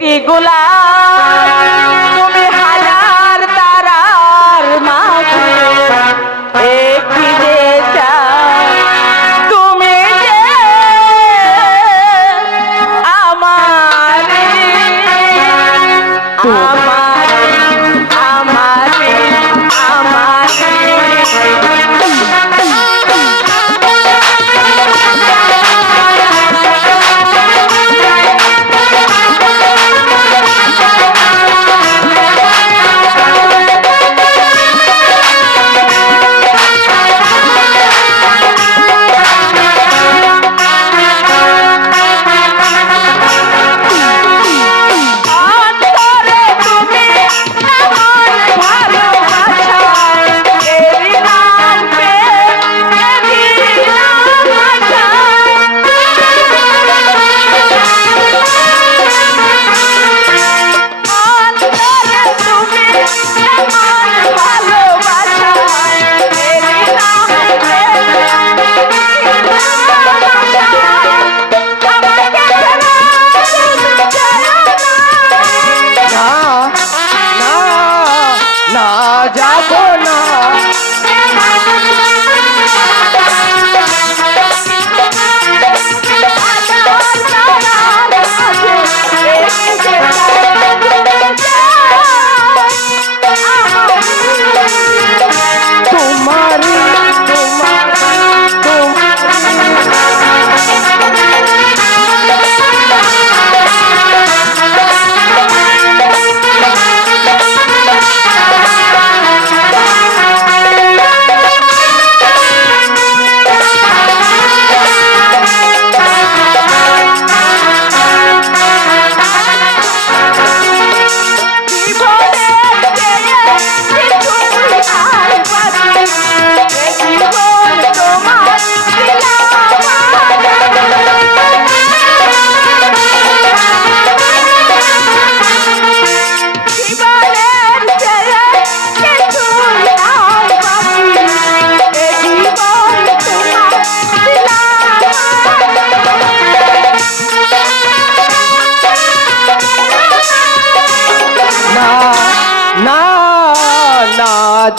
একটি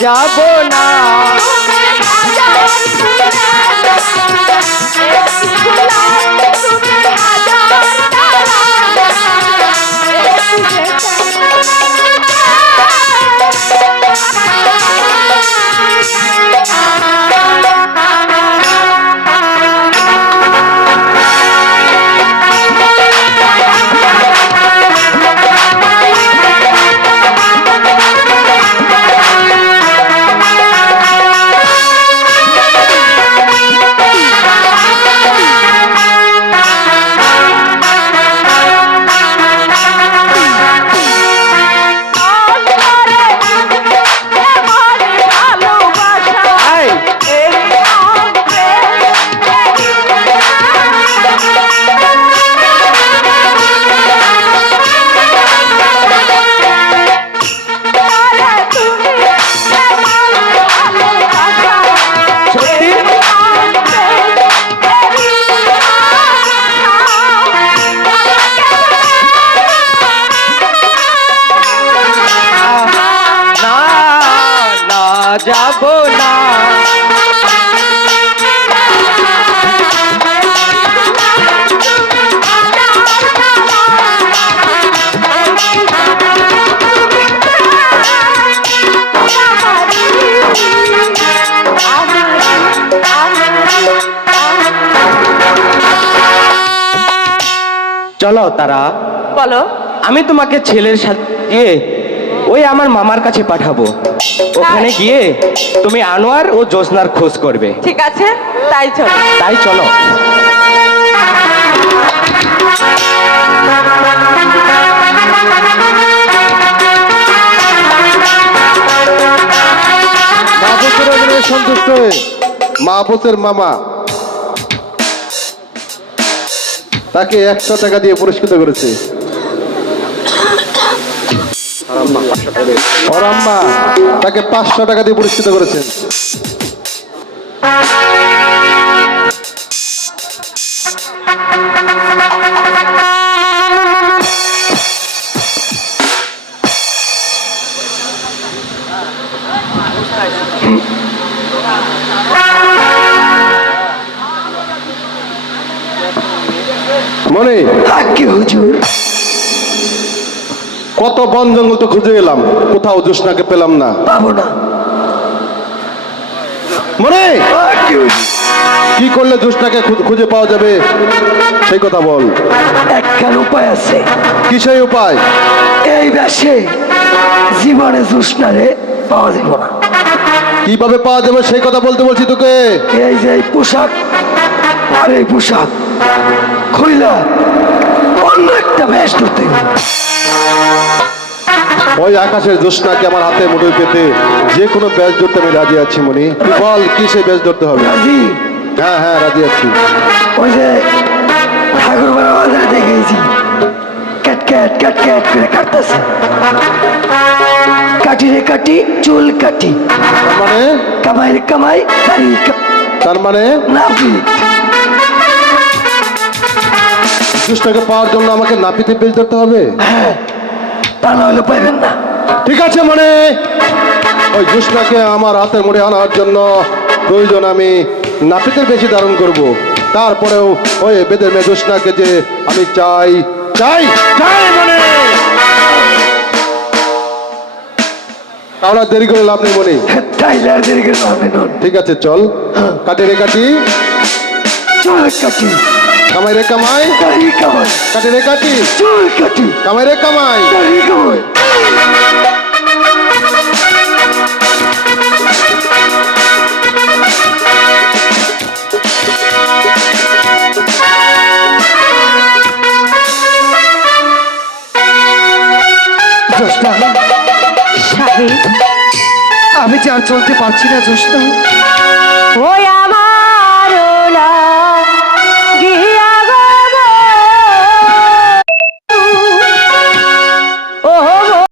যাব না। চলো তারা। বলো। আমি তোমাকে ছেলের সাথে ওই আমার মামার কাছে পাঠাবো। ওখানে গিয়ে তুমি আনোয়ার ও জ্যোৎস্নার খোঁজ করবে। ঠিক আছে তাই চলো। তাই চলো। সন্তুষ্ট হয়ে মাহবুসের মামা। তাকে একশো টাকা দিয়ে পুরস্কৃত করেছে। তাকে পাঁচশো টাকা দিয়ে পুরস্কৃত করেছেন মনে আজ্ঞে হুজুর। কত বন জঙ্গল তো খুঁজে এলাম কোথাও জোসনাকে পেলাম না। পাবো না। মনে কি করলে জোসনাকে খুঁজে পাওয়া যাবে? সেই কথা বল। একখান উপায় আছে। কি সেই উপায়? এই ব্যাসে জীবনে জুসনারে পাওয়া যাব না। কীভাবে পাওয়া যাবে সেই কথা বলতে বলছি তোকে? এই যে পোশাক আর এই পোশাক খুইলা অন্য একটা ব্যাস ধরতে ওই আকাশের জোসনাকে আমার হাতে মুঠোয় পেতে যে কোনো ব্যাস ধরতে আমি রাজি আছি মনি বল কি সেই ব্যাস ধরতে হবে? রাজি? হ্যাঁ হ্যাঁ রাজি আছি। ওই যে ঠাকুর বাবা দেখেছি ক্যাট ক্যাট ক্যাট ক্যাট করে কাটতেছে। কাটি রে কাটি চুল কাটি মানে? কামাই রে কামাই তার মানে? নাপিত পাওয়ার জন্য আমাকে নাপিতে বেশ ধরতে হবে? হ্যাঁ তা না হলে পাইবেন না। ঠিক আছে মানে। ওই আমার হাতের মুড়ে আনার জন্য প্রয়োজন আমি নাপিতের বেশি ধারণ করব। তারপরেও ওই বেদের মেয়ে জোসনাকে যে আমি চাই চাই চাই মানে। তাহলে দেরি করে লাভ নেই মনে। ঠিক আছে চল। কাটি রে কাটি। চুল কাটি। কামাই রে কামাই। দাড়ি কামাই। কাটি রে কাটি। চুল কাটি। কামাই রে কামাই। দাড়ি কামাই। আমি যে আর চলতে পারছি না জোসনা ওই